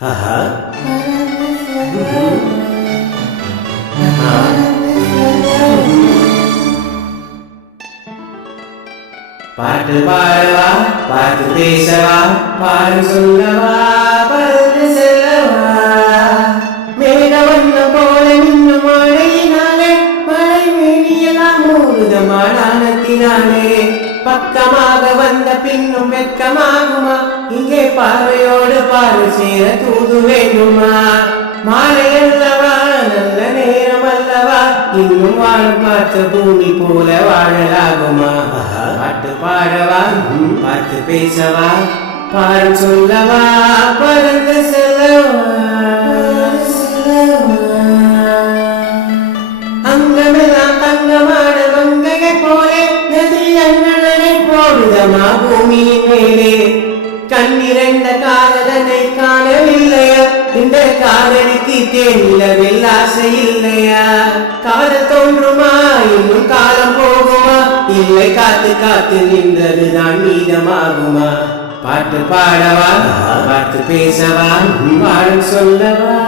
பாட்டு பாடவா, பாட்டு பேசவா, பாடு சொல்லவா, பறந்து செல்லவா, மேக வண்ணம் போல இன்னும் மழையினாலே மழை மேனியெல்லாம் மூடுதமானத்தினாலே பக்கமாக வந்த பின்னும் வெட்கமாகுமா? இங்கே பார்வையோடு பார்வை சேர தூது வேண்டுமா? மாலை அல்லவா, நல்ல நேரம் அல்லவா, இன்னும் வாழும் பார்த்த பூமி போல வாழலாகுமா? பாட்டு பாடவா, பார்த்து பேசவா, பாடம் சொல்லவா, பறந்து செல்லவா, அங்கமெல்லாம் தங்கமான மங்கையை போலே நதி அண்ணனை போடுதமா பூமியின் மேலே? கண்ணிரண்ட காதலனை காணவில்லையா? இந்த காதலிக்கு தேனிலவில் ஆசை இல்லையா? காதல் தோன்றுமா, இன்னும் காலம் போகுமா? இல்லை, காத்து காத்து நின்றதுதான் மீதமாகுமா? பாட்டு பாடவா, பார்த்து பேசவா, பாடம் சொல்லவா?